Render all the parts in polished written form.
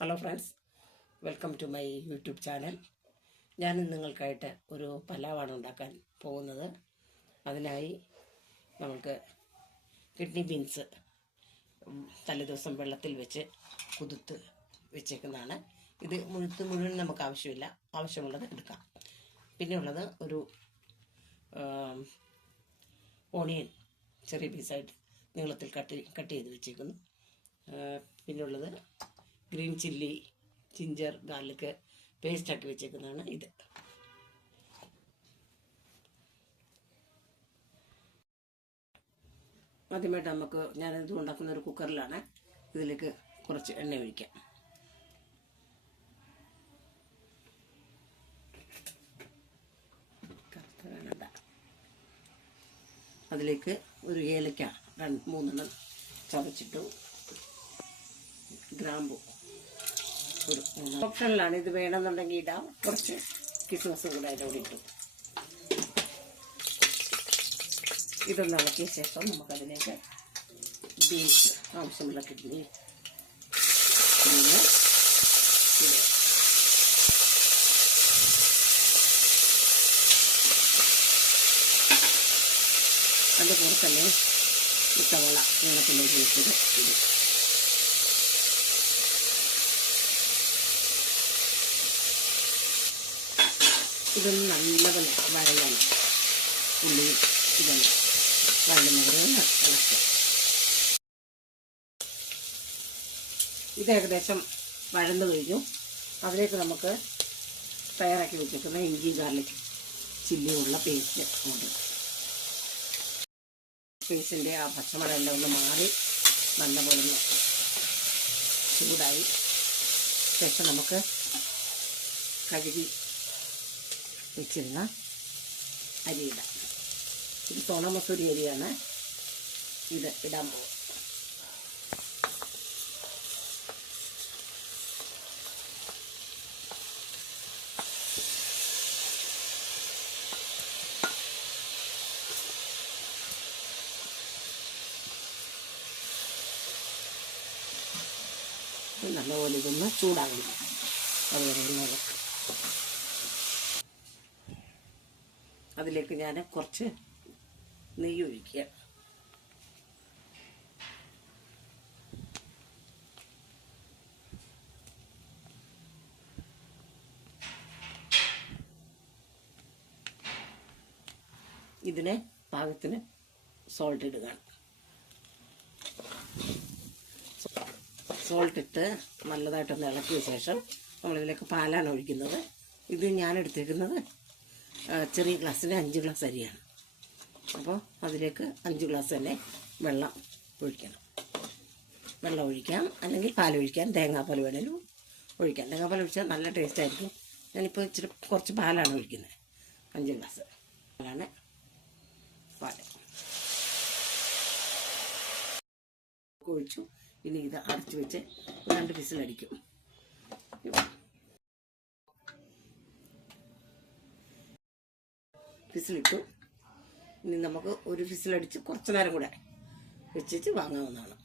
Hello friends, welcome to my YouTube channel. ഞാൻ നിങ്ങൾക്കായിട്ട് ഒരു പലാവാണ് ഉണ്ടാക്കാൻ പോകുന്നത്. അതിനായി നമുക്ക് കിഡ്നി ബീൻസ് തലേദിവസം വെള്ളത്തിൽ വെച്ച് കുതിർത്ത് വെച്ചേക്കുന്നതാണ്. ഇത് മുഴുവൻ നമുക്ക് ആവശ്യമില്ല, ആവശ്യമുള്ളത് എടുക്കാം. പിന്നെ ഉള്ളത് ഒരു ഓണിയൻ ചെറിയ പീസായിട്ട് നീളത്തിൽ കട്ട് ചെയ്ത് വെച്ചേക്കുന്നു. പിന്നെ ഉള്ളത് ഗ്രീൻ ചില്ലി, ജിഞ്ചർ, ഗാർലിക് പേസ്റ്റാക്കി വെച്ചേക്കുന്നതാണ് ഇത്. ആദ്യമായിട്ട് ഞാനിത് ഉണ്ടാക്കുന്ന ഒരു കുക്കറിലാണ്. ഇതിലേക്ക് കുറച്ച് എണ്ണ ഒഴിക്കാം. അതിലേക്ക് ഒരു ഏലക്ക 2-3 ചതച്ചിട്ടു, ഗ്രാമ്പു ഒരു ഓപ്ഷനിലാണ്, ഇത് വേണമെന്നുണ്ടെങ്കിൽ ഇടാം. കുറച്ച് കിസ്മസും കൂടെ അതിൻ്റെ കൂടെ ഇട്ടു. ഇതൊന്ന് ഇളക്കിയ ശേഷം നമുക്കതിലേക്ക് ബീൻസ്, ആവശ്യമുള്ള കിഡ്നി ഇടുക. അതുപോലെ തന്നെ ഈ സവാള നീളത്തിലേക്ക് വെച്ചത് ഇടും. ഇതൊന്ന് നല്ലപോലെ വഴങ്ങണം. ഉള്ളിയും ഇതൊന്ന് വഴങ്ങുന്നവരെ ഇളക്കുക. ഇത് ഏകദേശം വഴന്നു കഴിഞ്ഞു. അതിലേക്ക് നമുക്ക് തയ്യാറാക്കി വെച്ചിരിക്കുന്ന ഇഞ്ചി ഗാർലിക് ചില്ലിയുള്ള പേസ്റ്റ് ഉണ്ട്. പേസ്റ്റിൻ്റെ ആ പച്ചമണമെല്ലാം ഒന്ന് മാറി നല്ലപോലെ ഒന്ന് ചൂടായി ശേഷം നമുക്ക് കഴുകി വെച്ചിരുന്ന അരിയിടാം. ഇത് സോണ മസൂരി അരിയാണ്. ഇത് ഇടാൻ പോകും. നല്ലപോലെ ഇതൊന്ന് ചൂടാകണം. അതുവരെ ഇളക്കുക. അതിലേക്ക് ഞാൻ കുറച്ച് നെയ്യ് ഒഴിക്കുക. ഇതിന് പാകത്തിന് സോൾട്ട് ഇടുക. സോൾട്ട് ഇട്ട് നല്ലതായിട്ടൊന്ന് ഇളക്കിയ ശേഷം നമ്മളിതിലേക്ക് പാലാണ് ഒഴിക്കുന്നത്. ഇത് ഞാൻ എടുത്തിരിക്കുന്നത് ചെറിയ ഗ്ലാസ്സിന് 5 ഗ്ലാസ് അരിയാണ്. അപ്പോൾ അതിലേക്ക് 5 ഗ്ലാസ് തന്നെ വെള്ളം ഒഴിക്കണം. വെള്ളം ഒഴിക്കാം, അല്ലെങ്കിൽ പാലൊഴിക്കാം. തേങ്ങാപ്പാൽ വേണേലും ഒഴിക്കാം. തേങ്ങാപ്പാൽ ഒഴിച്ചാൽ നല്ല ടേസ്റ്റ് ആയിരിക്കും. ഞാനിപ്പോൾ ഇച്ചിരി കുറച്ച് പാലാണ് ഒഴിക്കുന്നത്. 5 ഗ്ലാസ് പാലാണ്. ഒഴിച്ചു. ഇനി ഇത് അടച്ചു വെച്ച് 2 വിസിലടിക്കും. വിസിലിട്ടു. ഇനി നമുക്ക് ഒരു വിസിലടിച്ച് കുറച്ച് നേരം കൂടെ വെച്ചിട്ട് വാങ്ങാവുന്നതാണ്.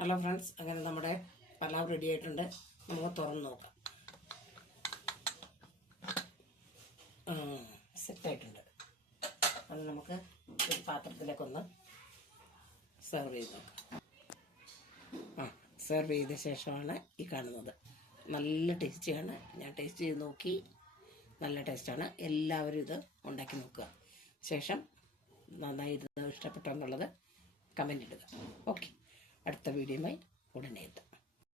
ഹലോ ഫ്രണ്ട്സ്, അങ്ങനെ നമ്മുടെ പലാവ് റെഡി ആയിട്ടുണ്ട്. നമുക്ക് തുറന്ന് നോക്കാം. സെറ്റായിട്ടുണ്ട്. അത് നമുക്ക് ഒരു പാത്രത്തിലേക്കൊന്ന് സെർവ് ചെയ്ത് നോക്കാം. സെർവ് ചെയ്ത ശേഷമാണ് ഈ കാണുന്നത്. നല്ല ടേസ്റ്റിയാണ്. ഞാൻ ടേസ്റ്റ് ചെയ്ത് നോക്കി. നല്ല ടേസ്റ്റാണ്. എല്ലാവരും ഇത് ഉണ്ടാക്കി നോക്കുക. ശേഷം നന്നായി ഇഷ്ടപ്പെട്ടോ എന്നുള്ളത് കമൻ്റ് ഇടുക. ഓക്കെ, അടുത്ത വീഡിയോയുമായി ഉടനെ എത്താം.